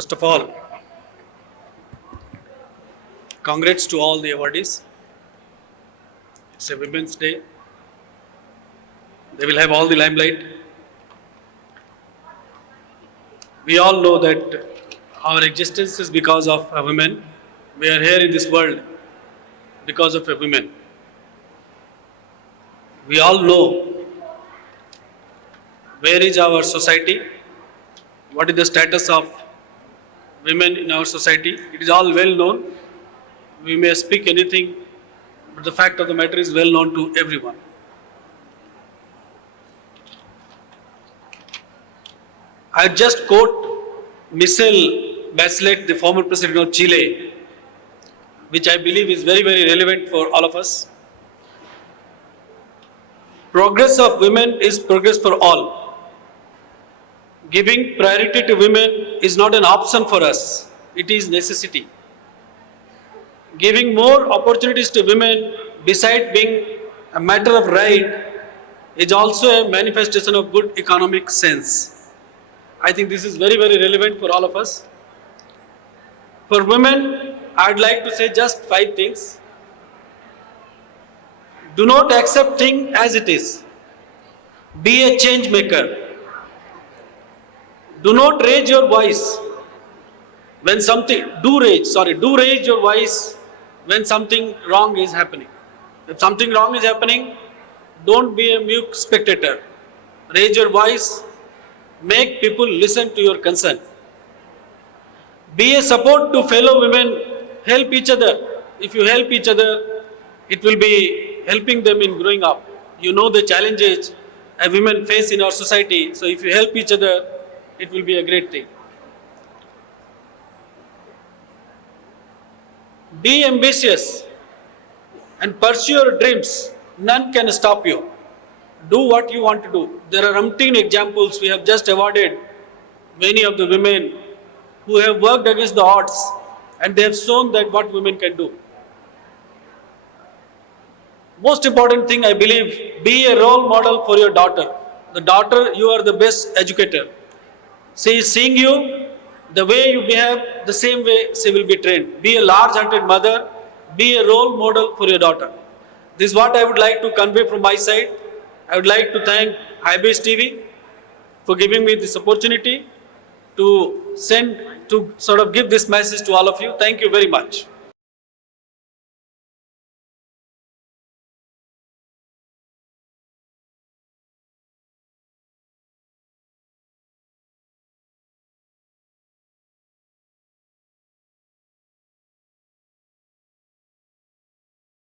First of all, congrats to all the awardees. It's a Women's Day. They will have all the limelight. We all know that our existence is because of a woman. We are here in this world because of a woman. We all know where is our society, what is the status of women in our society. It is all well known. We may speak anything, but the fact of the matter is well known to everyone. I just quote Michelle Bachelet, the former president of Chile, which I believe is very, very relevant for all of us. Progress of women is progress for all. Giving priority to women is not an option for us, it is necessity. Giving more opportunities to women, besides being a matter of right, is also a manifestation of good economic sense. I think this is very, very relevant for all of us. For women, I'd like to say just 5 things. Do not accept things as it is. Be a change maker. Do not raise your voice when do raise your voice when something wrong is happening. If something wrong is happening, don't be a mute spectator. Raise your voice, make people listen to your concern. Be a support to fellow women, help each other. If you help each other, it will be helping them in growing up. You know the challenges women face in our society, so if you help each other, it will be a great thing. Be ambitious and pursue your dreams. None can stop you. Do what you want to do. There are umpteen examples. We have just awarded many of the women who have worked against the odds, and they have shown that what women can do. Most important thing, I believe, be a role model for your daughter. The daughter, you are the best educator. She is seeing you, the way you behave, the same way she will be trained. Be a large-hearted mother, be a role model for your daughter. This is what I would like to convey from my side. I would like to thank iBase TV for giving me this opportunity to give this message to all of you. Thank you very much.